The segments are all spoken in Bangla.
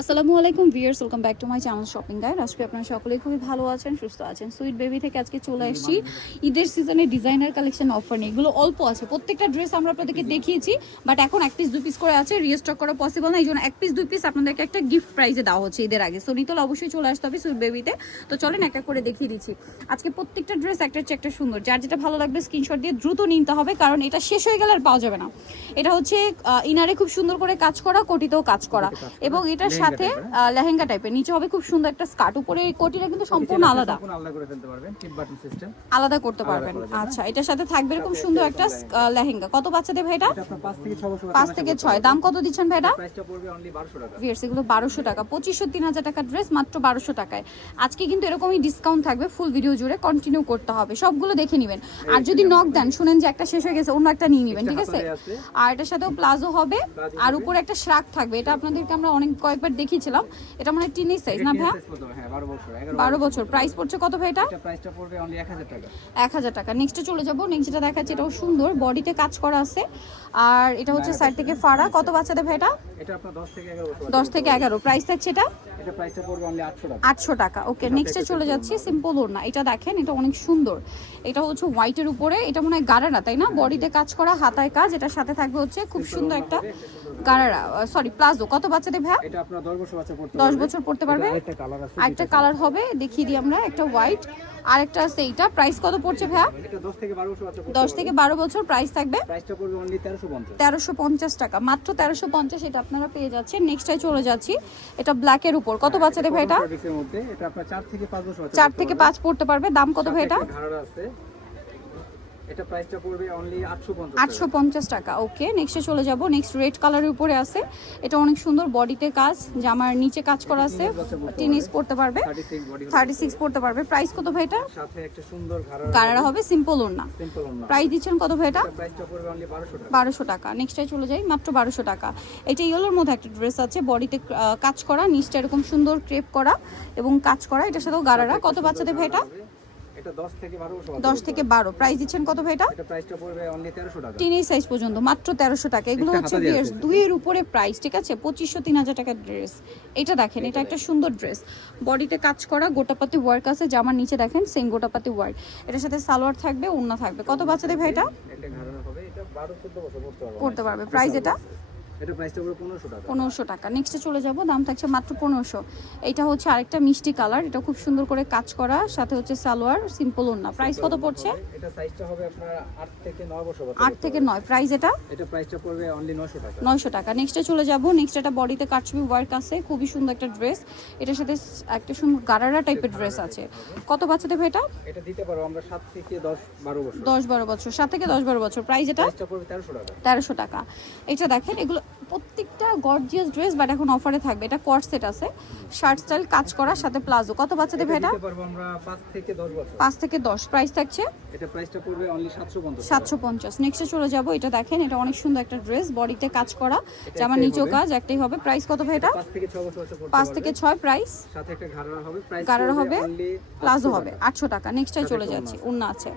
আসসালামু আলাইকুম viewers, welcome back to my channel shopping guide. আজকে আপনারা সকলেই খুবই ভালো আছেন, সুস্থ আছেন। সুইট বেবি থেকে আজকে চলে আসছি ঈদের সিজনে ডিজাইনার কালেকশন অফার নিয়ে। এগুলো অল্প আছে, প্রত্যেকটা ড্রেস আমরা আপনাদেরকে দেখিয়েছি, বাট এখন এক পিস 2 পিস করে আছে, রিস্টক করা পসিবল না। এই জন্য এক পিস 2 পিস আপনাদেরকে একটা গিফট প্রাইজে দেওয়া হচ্ছে ঈদের আগে। সো নিতল অবশ্যই চলে আসতে হবে সুইট বেবিতে। তো চলেন এক এক করে দেখিয়ে দিচ্ছি। আজকে প্রত্যেকটা ড্রেস একটার চেয়ে একটা সুন্দর, যার যেটা ভালো লাগবে স্ক্রিনশট দিয়ে দ্রুত নিতে হবে, কারণ এটা শেষ হয়ে গেলে আর পাওয়া যাবে না। এটা হচ্ছে ইনারে খুব সুন্দর করে কাজ করা, কোটিতেও কাজ করা, এবং এটার সাথে লেহেঙ্গা টাইপের, নিচে হবে খুব সুন্দর একটা স্কার্ট, উপরে কোটিটা কিন্তু সম্পূর্ণ আলাদা আলাদা করতে পারবেন। আচ্ছা, এটার সাথে থাকবে এরকম সুন্দর একটা লেহেঙ্গা। কত বাচ্চাদের ভাই এটা? 5 থেকে 6। দাম কত দিচ্ছেন ভাই এটা? প্রাইসটা পড়বে অনলি 1200 টাকা। ভিউয়ার্স, এগুলো 1200 টাকা, 2500 3000 টাকার ড্রেস মাত্র 1200 টাকায়। আজকে কিন্তু এরকমই ডিসকাউন্ট থাকবে, ফুল ভিডিও জুড়ে কন্টিনিউ করতে হবে, সবগুলো দেখে নেবেন। আর যদি নক দেন, শুনেন যে একটা শেষ হয়ে গেছে, অন্য একটা নিয়ে নেবেন, ঠিক আছে? আর এটার সাথেও প্লাজো হবে, আর উপরে একটা শ্রাক থাকবে। এটা আপনাদেরকে আমরা কয়েকবার দেখিয়েছিলাম। এটা মানে টিনি সাইজ না ভাই? হ্যাঁ, 12 বছর। 12 বছর। প্রাইস পড়ছে কত ভাই এটা? এটা প্রাইসটা পড়বে অনলি 1000 টাকা। 1000 টাকা। নেক্সটে চলে যাব। নেক্সট যেটা দেখাচ্ছি, এটাও সুন্দর, বডিতে কাজ করা আছে, আর এটা হচ্ছে সাইড থেকে ফাড়া। কত বাচ্চাদের ভাই এটা? এটা আপনার 10 থেকে 11 বছর। 10 থেকে 11। প্রাইস থাকছে এটা? এটা প্রাইসটা পড়বে অনলি 800 টাকা। 800 টাকা। ওকে, নেক্সটে চলে যাচ্ছি। সিম্পল ওড়না, এটা দেখেন, এটা অনেক সুন্দর। এটা হচ্ছে হোয়াইটের উপরে, এটা মনে হয় গারারা, তাই না? বডিতে কাজ করা, হাতায় কাজ। এটার সাথে থাকবে হচ্ছে খুব সুন্দর একটা গারারা, সরি প্লাজো। কত বাচ্চাদের ভাই? এটা আপনার 10 বছর বাচ্চা পড়তে 10 বছর পড়তে পারবে। আরেকটা কালার আছে, আরেকটা কালার হবে, দেখিয়ে দিই আমরা। একটা হোয়াইট, আরেকটা আছে এইটা। প্রাইস কত পড়ছে ভাইয়া? এটা 10 থেকে 12 বছর বাচ্চা পড়তে 10 থেকে 12 বছর। প্রাইস থাকবে প্রাইসটা পড়বে অনলি 1350। 1350 টাকা, মাত্র 1350। এটা আপনারা পেয়ে যাচ্ছেন। নেক্সটটাই চলে যাচ্ছি, এটা ব্ল্যাকের উপর। কত বাচ্চাদের ভাই এটা? ফেব্রিক্সের মধ্যে এটা আপনার 4 থেকে 5 বছর বাচ্চা 4 থেকে 5 পড়তে পারবে। দাম কত ভাই এটা? ঘাড়া আছে। এটা প্রাইসটা পড়বে অনলি 850 টাকা। 850 টাকা। ওকে, নেক্সটে চলে যাব। নেক্সট রেড কালারের উপরে আছে, এটা অনেক সুন্দর, বডিতে কাজ, জামার নিচে কাজ করা আছে, টিনিস পড়তে পারবে, 36 পড়তে পারবে। প্রাইস কত ভাই এটা? সাথে একটা সুন্দর গারারা হবে, সিম্পল ওড়না। সিম্পল ওড়না। প্রাইস দিচ্ছেন কত ভাই এটা? প্রাইসটা পড়বে অনলি 1200 টাকা। 1200 টাকা। নেক্সটে চলে যাই, মাত্র 1200 টাকা। এটা ইয়েলোর মধ্যে একটা ড্রেস আছে, বডিতে কাজ করা, নিচটা এরকম সুন্দর ক্রেপ করা এবং কাজ করা। এটার সাথেও গারারা। কত বাচ্চাদের ভাই এটা? এটা 10 থেকে 12 বছর। 10 থেকে 12। প্রাইস দিচ্ছেন কত ভাই এটা? এটা প্রাইসটা পড়বে অনলি 1300 টাকা। টিনেজ সাইজ পর্যন্ত মাত্র 1300 টাকা। এগুলো হচ্ছে বিয়ার্স 2 এর উপরে প্রাইস, ঠিক আছে? 2500 3000 টাকার ড্রেস। এটা দেখেন, এটা একটা সুন্দর ড্রেস, বডিতে কাজ করা, গোটাপাতি ওয়ার্ক আছে, জামার নিচে দেখেন সেম গোটাপাতি ওয়ার্ক। এটার সাথে সালোয়ার থাকবে, ওড়না থাকবে। কত বাচ্চাদের ভাই এটা? এটা ঘাড়ানো হবে, এটা 12 14 বছর পড়তে পারবে। প্রাইস এটা? এটা প্রাইসটা পড়বে 1500 টাকা। 1500 টাকা। নেক্সটে চলে যাব, দাম থাকছে মাত্র 1500। এটা হচ্ছে আরেকটা মিষ্টি কালার, এটা খুব সুন্দর করে কাজ করা, সাথে হচ্ছে সালোয়ার, সিম্পল ওড়না। প্রাইস কত পড়ছে? এটা সাইজটা হবে আপনার 8 থেকে 9 বছর। 8 থেকে 9। প্রাইস এটা? এটা প্রাইসটা পড়বে অনলি 900 টাকা। 900 টাকা। নেক্সটে চলে যাব। নেক্সট এটা বডিতে কাটছবি ওয়ার্ক আছে, খুবই সুন্দর একটা ড্রেস। এটার সাথে একটা সুন্দর গারারা টাইপের ড্রেস আছে। কত বাচ্চাদের ভাই এটা? এটা দিতে পারো আমরা 7 থেকে 10 12 বছর। 10 12 বছর, 7 থেকে 10 12 বছর। প্রাইস এটা? প্রাইসটা পড়বে 1300 টাকা। 1300 টাকা। এটা দেখেন, এগুলো প্রত্যেকটা গর্জিয়াস ড্রেস, বাট এখন অফারে থাকবে। এটা কট সেট আছে, শার্ট স্টাইল কাজ করার সাথে প্লাজো। কত বাচ্চাদের ভাই এটা? দিতে পারবো আমরা 5 থেকে 10 বছর। 5 থেকে 10। প্রাইস থাকছে এটা প্রাইসটা পড়বে অনলি 750। 750। নেক্সটে চলে যাব। এটা দেখেন, এটা অনেক সুন্দর একটা ড্রেস, বডিতে কাজ করা, জামার নিচেও কাজ, একটাই হবে। প্রাইস কত ভাই এটা? 5 থেকে 6 বছর। 5 থেকে 6। প্রাইস সাথে একটা ঘাড়া হবে, প্রাইস গারারা হবে, অনলি প্লাজো হবে 800 টাকা। নেক্সটটাই চলে যাচ্ছি, ওড়না আছে।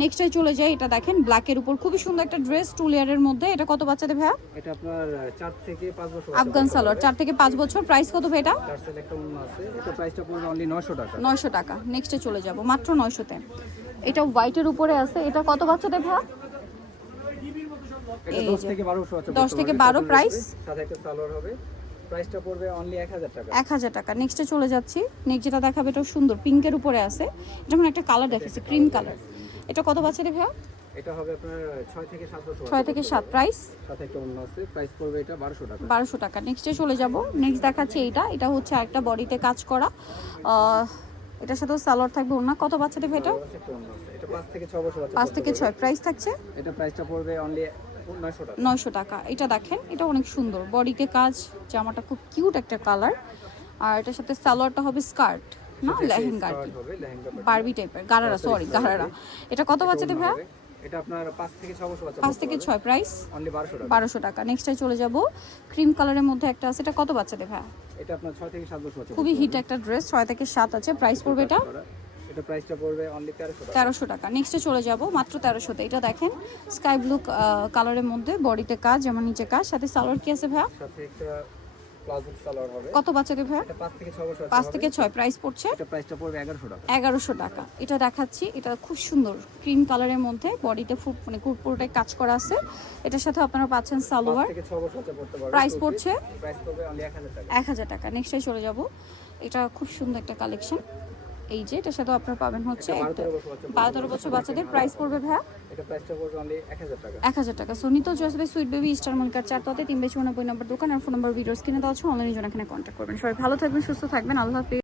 নেক্সটটাই চলে যাই। এটা দেখেন, ব্ল্যাকের উপর খুবই সুন্দর একটা ড্রেস, 2 লেয়ারের মধ্যে। এটা কত বাচ্চাদের ভাইয়া? এটা আপনার 4 থেকে 5 বছর। আফগান সালোয়ার, 4 থেকে 5 বছর। প্রাইস কত ভাই এটা? টার্সেল একটা ওড়না আছে, এটা প্রাইসটা পড়বে অনলি 900 টাকা। 900 টাকা। নেক্সটে চলে যাব, মাত্র 900 তে। এটা হোয়াইটের উপরে আছে, এটা কত বাচ্চাদের ভাইয়া? এটা 10 থেকে 12 বছর আছে। 10 থেকে 12। প্রাইস সাথে একটা সালোয়ার হবে, প্রাইসটা পড়বে অনলি 1000 টাকা। 1000 টাকা। নেক্সটে চলে যাচ্ছি। নেক্সট যেটা দেখাবে, এটা সুন্দর পিঙ্কের উপরে আছে, যেমন একটা কালার দেখেছি, ক্রিম কালার। এটা কত বাচ্চাদের ভাইয়া? এটা হবে আপনার 6 থেকে 7 বছর। 6 থেকে 7। প্রাইস সাথে একটা ওড়না আছে, প্রাইস পড়বে এটা 1200 টাকা। 1200 টাকা। নেক্সটে চলে যাব। নেক্সট দেখাচ্ছি এইটা, এটা হচ্ছে একটা বডিতে কাজ করা, এটার সাথেও সালোয়ার থাকবে, ওড়না। কত বাচ্চাদের ভাই এটা? একটা ওড়না আছে, এটা 5 থেকে 6 বছর আছে। 5 থেকে 6। প্রাইস থাকছে এটা প্রাইসটা পড়বে অনলি 900 টাকা। 900 টাকা। এটা দেখেন, এটা অনেক সুন্দর, বডিতে কাজ, জামাটা খুব কিউট একটা কালার, আর এটার সাথে সালোয়ারটা হবে স্কার্ট না লেহেঙ্গা আর কি, হবে লেহেঙ্গা বারবি টাইপের, গারারা, সরি গারারা। এটা কত বাচ্চাদের ভাইয়া? এটা আপনার 5 থেকে 6 বছর আছে। 5 থেকে 6। প্রাইস অনলি 1200 টাকা। 1200 টাকা। নেক্সটে চলে যাব। ক্রিম কালারের মধ্যে একটা আছে, এটা কত বাচ্চাদের ভাইয়া? এটা আপনার 6 থেকে 7 বছর আছে। খুবই হিট একটা ড্রেস, 6 থেকে 7 আছে। প্রাইস পড়বে এটা? এটা প্রাইসটা পড়বে অনলি 1300 টাকা। 1300 টাকা। নেক্সটে চলে যাব, মাত্র 1300 তে। এটা দেখেন, স্কাই ব্লু কালারের মধ্যে, বডিতে কাজ, যেমন নিচে কাজ, সাথে সালোয়ার কি আছে ভাইয়া? সাথে একটা প্লাজো সালোয়ার হবে। কত বাচ্চাদের ভাইয়া? এটা 5 থেকে 6 বছর 5 থেকে 6 প্রাইস পড়ছে এটা প্রাইসটা পড়বে 1100 টাকা। 1100 টাকা। এটা দেখাচ্ছি, এটা খুব সুন্দর ক্রিম কালারের মধ্যে, বডিতে ফুট মানে পুরোটাই কাজ করা আছে। এটার সাথে আপনারা পাচ্ছেন 5 সালোয়ার। থেকে 6 বছর বাচ্চা পড়তে পারবে। প্রাইস পড়ছে প্রাইস পড়বে অনলি 1000 টাকা। 1000 টাকা। নেক্সটে চলে যাব, এটা খুব সুন্দর একটা কালেকশন। এই যে এটার সাথে আপনারা পাবেন হচ্ছে একটা 12-13 বছর বাচ্চাদের। প্রাইস পড়বে ভাইয়া এটা প্রাইসটা পড়বে অনলি 1000 টাকা। 1000 টাকা। সোনিতো choice by sweet baby, star মনিকার 4 তলাতে 3/94 নম্বর দোকান। আর ফোন নাম্বার ভিডিওস কিনে দেওয়া হচ্ছে, অনলাইনে জন্য এখানে কন্ট্যাক্ট করবেন। সবাই ভালো থাকবেন, সুস্থ থাকবেন, আল্লাহ হাফেজ।